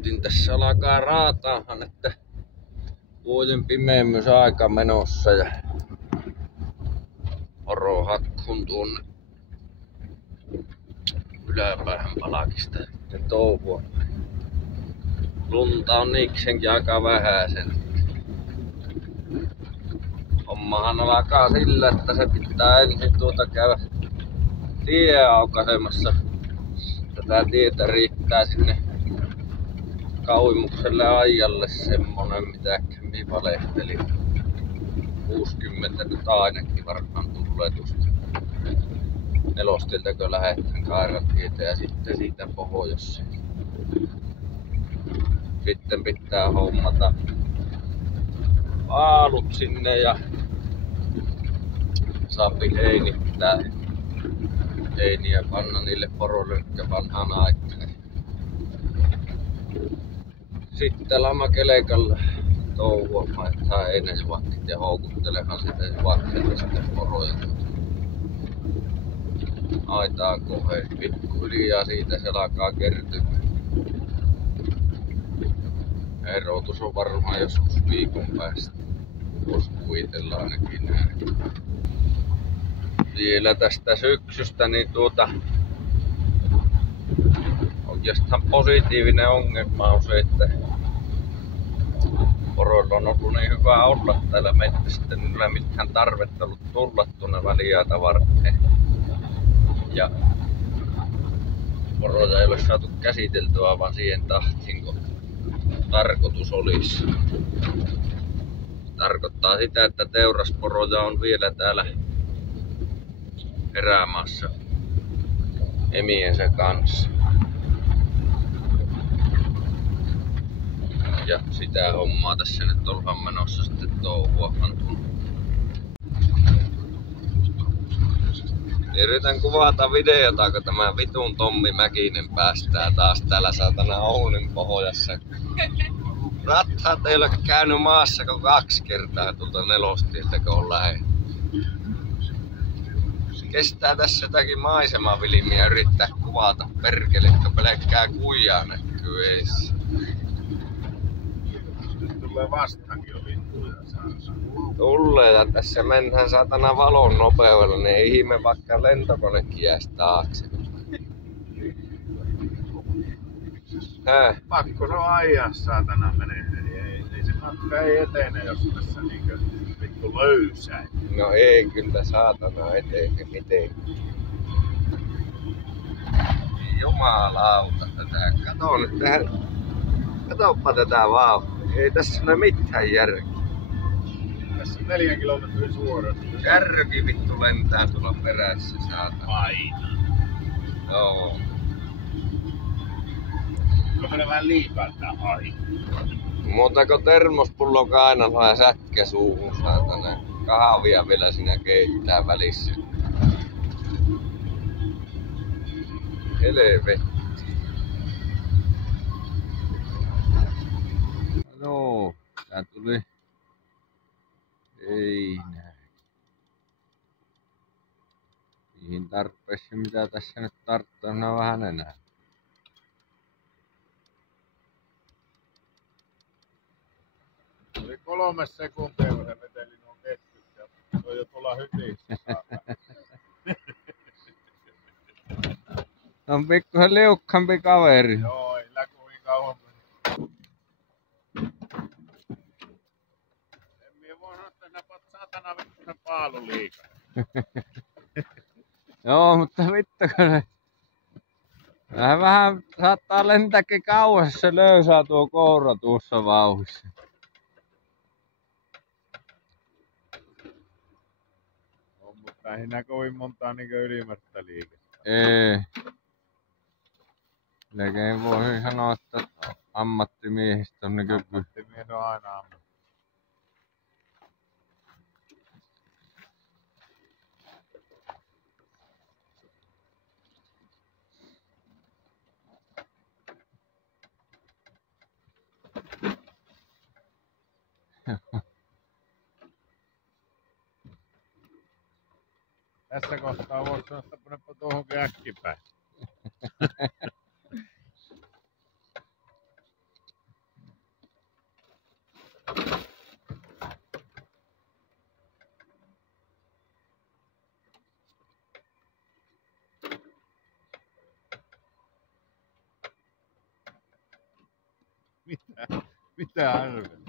yritin tässä alkaa raataahan, että vuoden pimeämys aika menossa ja porohakkun tuonne yläpäähän palakista sitten touhua. Lunta on niksenkin aika vähäsen. Hommahan alkaa sillä, että se pitää ensin käydä tie aukaisemassa. Tätä tietä riittää sinne Kauimukselle aijalle semmonen, mitä kämpi valehteli. 60 nyt ainakin varmaan tulee tuosta Nelostiltäkö lähetään Kairatietä ja sitten siitä pohjoiseen. Sitten pitää hommata paalut sinne ja saapi heiniä panna niille porolönkkä vanhaan aikaan. Sitten lamakelekalla touhuamaan, että saa heinäjuokkit ja houkuttelemaan sitä juokkeita sitten poroja. Aitaan koheen pikkuhiljaa siitä se alkaa kertymään. Erotus on varmaan joskus viikon päästä. Voisi kuvitella ainakin näin. Vielä tästä syksystä niin oikeastaan positiivinen ongelma on se, että poroilla on ollut niin hyvä olla täällä mettässä, että niillä ei ole mitään tarvetta ollut tulla tuonne väliaita varten. Ja poroja ei ole saatu käsiteltyä vaan siihen tahtiin, kun tarkoitus olisi. Tarkoittaa sitä, että teurasporoja on vielä täällä erämaassa emiensä kanssa. Ja sitä hommaa tässä nyt ollaan menossa sitten touhuahan tulla. Yritän kuvata videota, kun tämä vitun Tommi Mäkinen päästää taas täällä saatana Oulun pohjassa. Rattaat ei ole käynyt maassa kuin 2 kertaa tuolta Nelostieltä, kun on lähdetty. Kestää tässä jotakin maisemafilmiä yrittää kuvata perkele, että pelkkää kuijaa näkyy eessä. Tulee vastaankin jo lintuja saada. Tulee, ja tässä mennään saatana valon nopeudella, niin ei ihme vaikka lentokonekin jäisi taakse. Pakko se on ajaa saatana menee. Ei se matka ei etene, jos tässä niinkö vittu löysää. No ei kyllä saatana etene miten. Jumalauta tätä. Kato nyt tähän. Katoppa tätä vauhtia. Ei tässä ole mitään järkeä. Tässä 4 kilometrin suora. Kärrykin vittu lentää tuolla perässä saatana. Aina. Joo. Onko ne vähän liipäätää aina? Muutako termospullo kainaloa ja sätkä suuhun saatana. Kahvia vielä siinä keittää välissä. Helvetti. No, tää tuli. Ei näin. Mihin tarpeeseen mitä tässä nyt tarttuu, on vähän enää. Oli 3 sekuntia, kun se veteli nuo ketjut ja se on jo tuolla hytissä. On pikkusen liukkampi kaveri. Joo, ei kovin kauan meni. En minä voi sanoa, että sinä pat saatana vittu sen paalun liikaa. Joo, mutta vittu kun ne vähän saattaa lentääkin kauas, se löysää tuo koura tuossa vauhissa. On, mutta ei nää kovin montaa niinkö ylimääräistä liikettä. Ei. Melkein voisin sanoa, että ammattimiehistä on niinkö Ammattimies on aina ammatti. Tässä kohtaa voisi sanoa, että panepa tuohonkin äkkipäin. Mitä arvelet?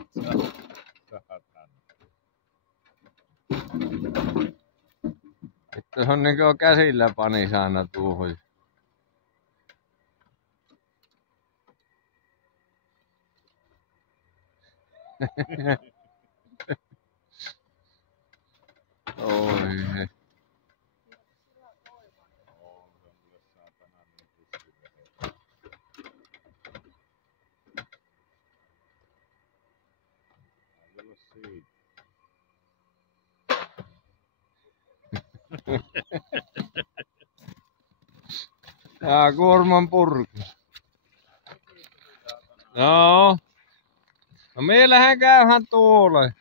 Sitten se on niinku käsillä panis aina tuohon. Oi he. Tää kuorman purki. Joo. No meillähän käyhän tuolle.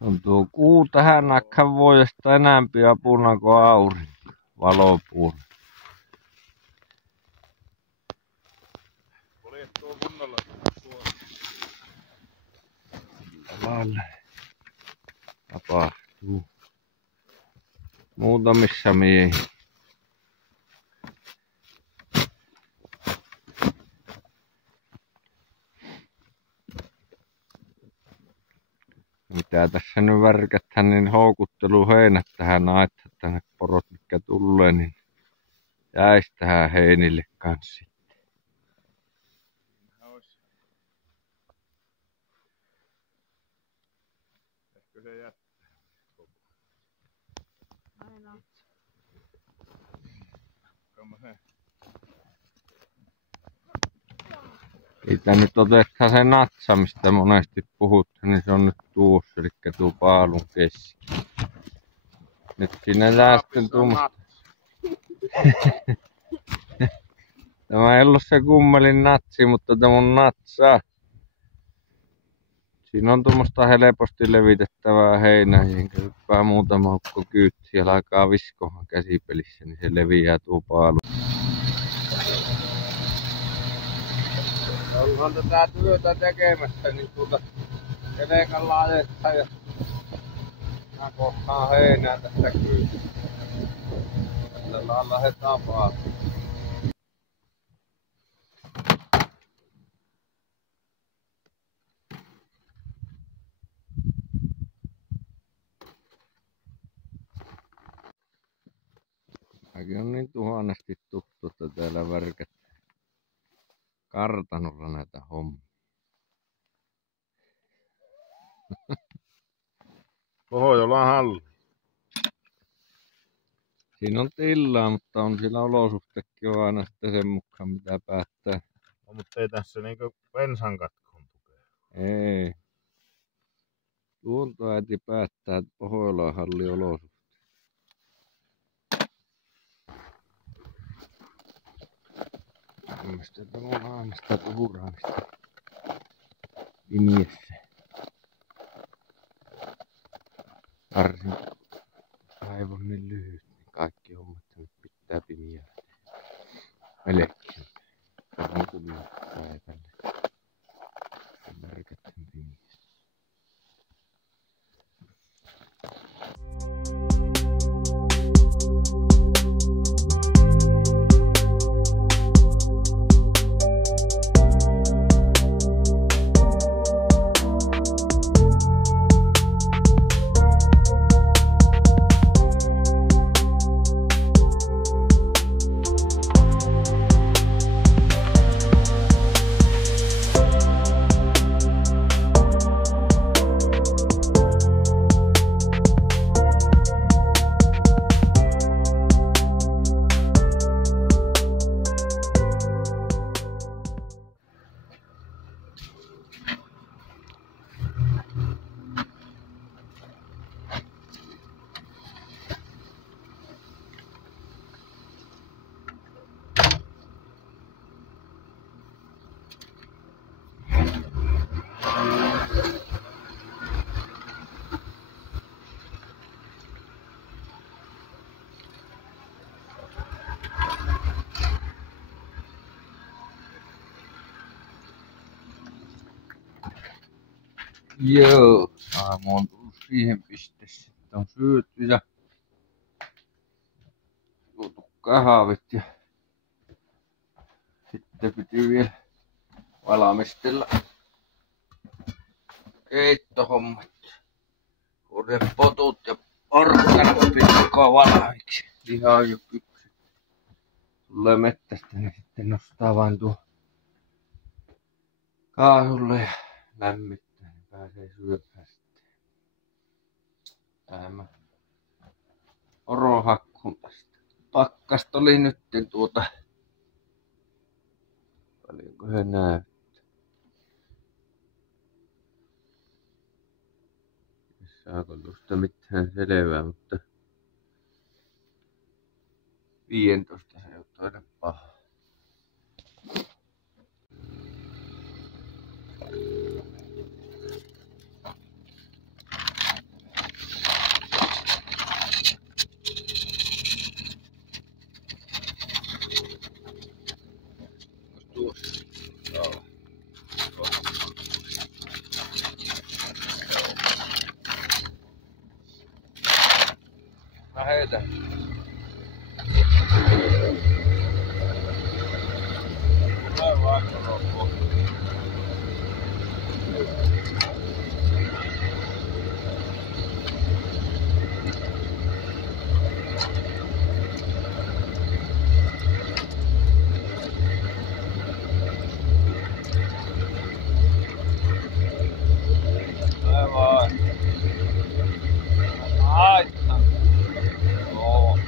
On tuo kuu tähän nakkan vuodesta enämpi apuna kuin aurinko. Valopuoli. Poljettuu kunnolla tuo. Lailla tapahtuu. Muutamissa miehissä. Mitä tässä nyt värkätään, niin houkuttelu heinät tähän naittaa tänne porot, mitkä tulee, niin jäis tähän heinille kanssa. Ehkä se jättää. Aina. Siitä nyt otetaan se natsa, mistä monesti puhutaan, niin se on nyt tuossa, eli tuo paalun keski. Nyt siinä jää sitten Tämä ei ollut se kummelin natsi, mutta tämä on natsa. Siinä on tuommoista helposti levitettävää heinää, enkä hyppää muutama ukko kyytti ja alkaa viskomaan käsipelissä, niin se leviää tuo paalu. Ollaan tätä työtä tekemässä, niin kelekalla ajetaan ja mä kohtaan heinää tästä kyytiä. Tällä lailla lähdetään paaluun. Mäkin on niin tuhannesti tuttu, että täällä värkätään kartanolla näitä hommia. Pohjolan halli. Siinä on tilaa, mutta on sillä olosuhteetkin on aina sitten sen mukaan mitä päättää. No, mutta ei tässä niinku bensan katkoon tukea. Ei. Luontoäiti päättää, että Pohjolan halli olosuhteet. Tämmöistä aamista puhuraamista pimiessä. Varsin päivä on niin lyhyt, niin kaikki hommat nyt pitää pimiä. Melkein. On tullut päivälle. Märkät pimiessä. Joo, aamu on tullut siihen pisteeseen, että on syöty ja juotu kahvit ja sitten piti vielä valmistella keittohommat. Potut ja porkkanat pitää valmiiksi. Liha on jo kypsä. Tulee mettästä, niin sitten nostaa vain tuo kaasulle ja lämmittää, niin pääsee syömään sitten. Tämä orohakkuun tästä. Pakkasta oli nyt paljonko he näyttää. Saako tuosta mitään selvää, mutta 15 se on toinen paha. Tuossa. Joo. Mä heitän. Tulee vaikka loppuun. Tulee vaan. Haittaa. Joo.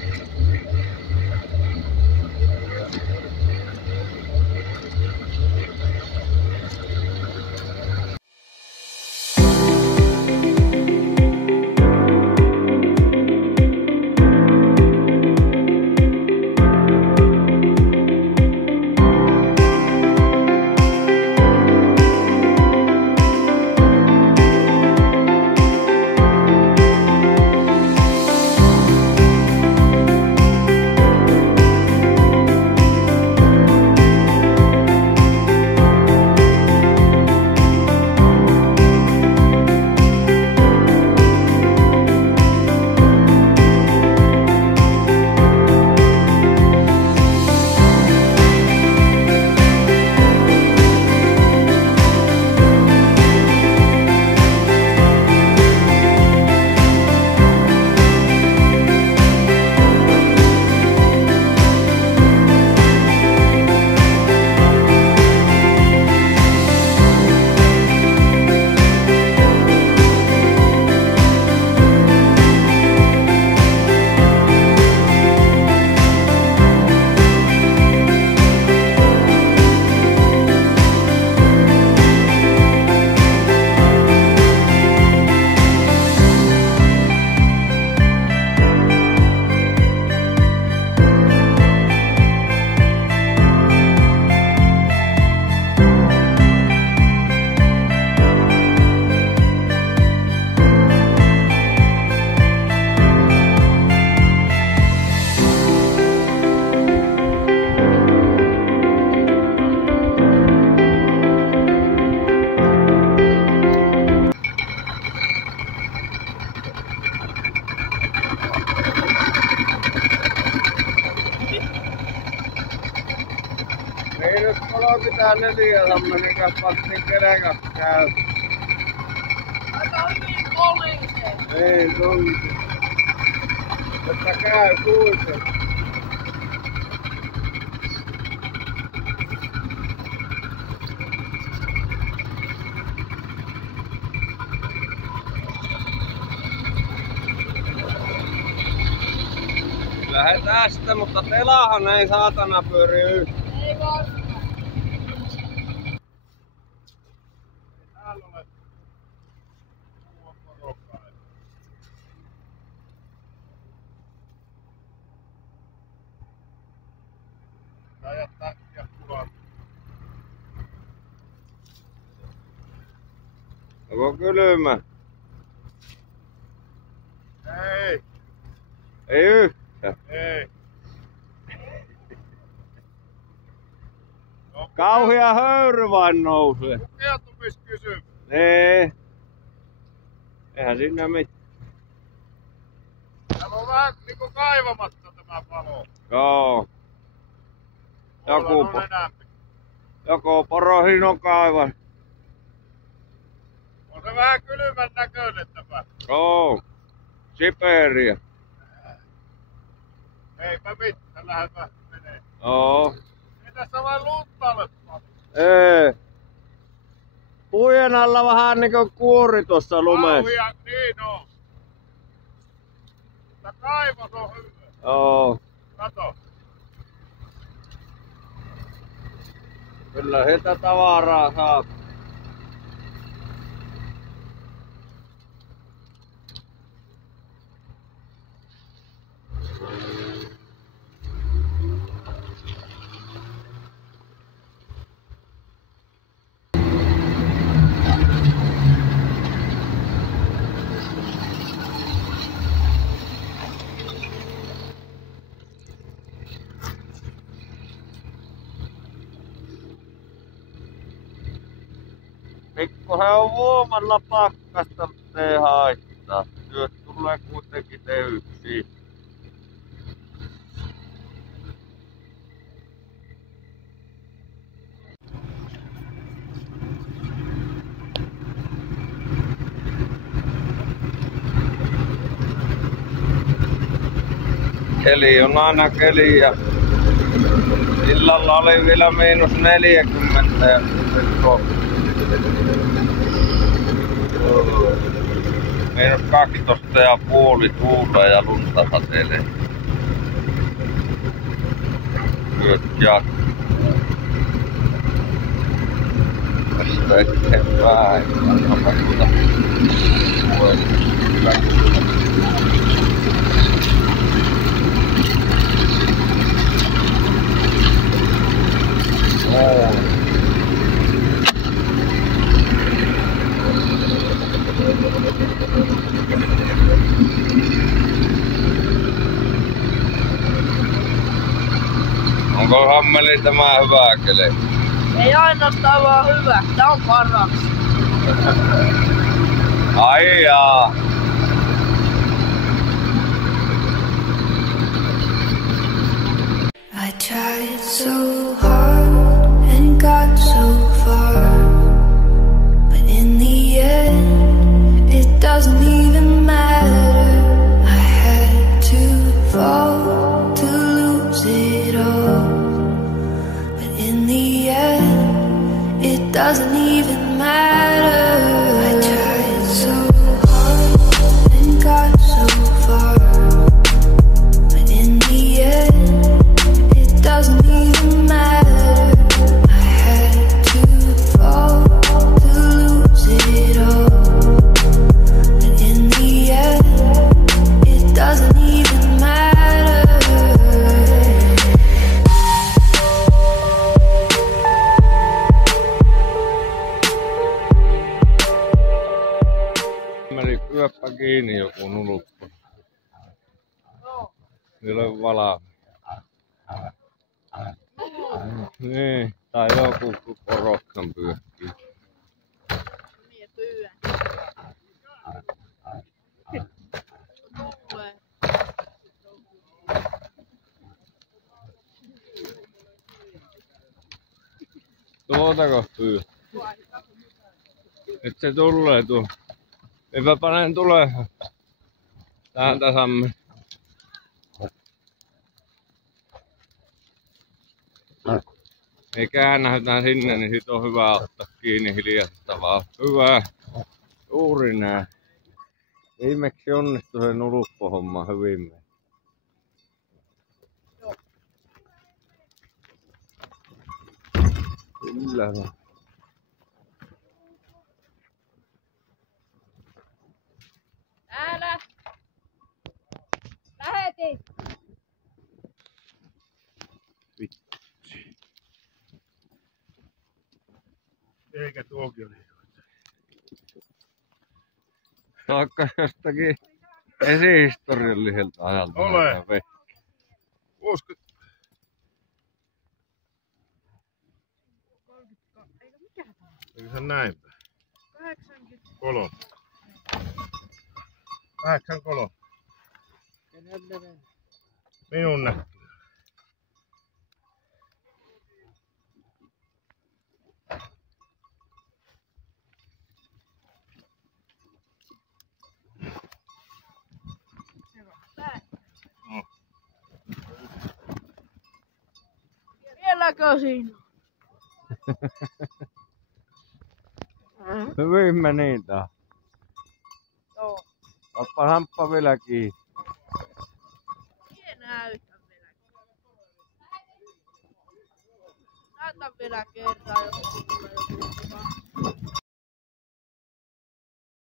Ei nyt 34 tämmönen kasvattiin keräkäs käy. Aika hyvin poliiseja. Ei onkin. Mutta käy kuitenkin. Lähet tästä, mutta telahan ei saatana pyöri yhtään. Ei koskaan. Täällä ole porukkaa. Tää jättää jatkumaan. Onko kylmä? Ei, Ei yhtään. ei. No, Kauhea höyry vain nousee. Pukeutumiskysymys. Nee. Eihän siinä mitään. niinku kaivamatta tämä palo. Joo. Joku porohinon kaivan. On se vähän kylmän näköinen tämä. Joo. Siberia. Eipä mitään, lähdetään menee. Joo. Ei tässä vain lunta ole paljon. Ei. Pujen alla vähän niinku kuori tuossa lumessa. Kauhia, niin on. Mutta kaivos on hyvä. Joo. Kato. Kyllä sitä tavaraa saa. Pikkusen on huomalla pakkasta, ei haittaa. Työt tulee kuitenkin tehdyksi. Keli on aina keli ja illalla oli vielä -40 ja nyt on -12,5 tuulee ja lunta satelee. Yöt jatkuu. Tästä eteenpäin. Onko hammeli tämä hyvä kele? Ei ainoastaan vaan hyvä, tää on paras. Ai jaa. I tried so hard and got so far, but in the end it doesn't even matter. I had to fall to lose it all, but in the end it doesn't even matter. I tried so hard and got so far, but in the end it doesn't even matter. I had to fall to lose it all, but in the end it doesn't even matter. Meni pyöppä kiinni joku nuluppu. Niillä on valaa. Niin, tai joku porokkan pyökkii. Niin, pyydän. Tulee. Tuotako pyy? Nyt se tulee tuo. Eipä panen tulee. Tähän tasamme. Ei käännähdetään sinne, niin sit on hyvä ottaa kiinni hiljaisesta vaan. Hyvä. Juuri näin. Viimeksi onnistui se nuluppohomma hyvin. Kyllä vaan. Täällä! Lähetin! Eikä tuokin ole. Saakka jostakin esihistorialliselta ajalta. Ole. 60. Eikö se näin päin? 83. 83. Minun näkyy. Vieläkö siinä? Hyvin meni taas. Joo. Oppa hamppa vielä kiinni. Mie näytän vielä. Näytän vielä kerran, jos tulee joku kuva.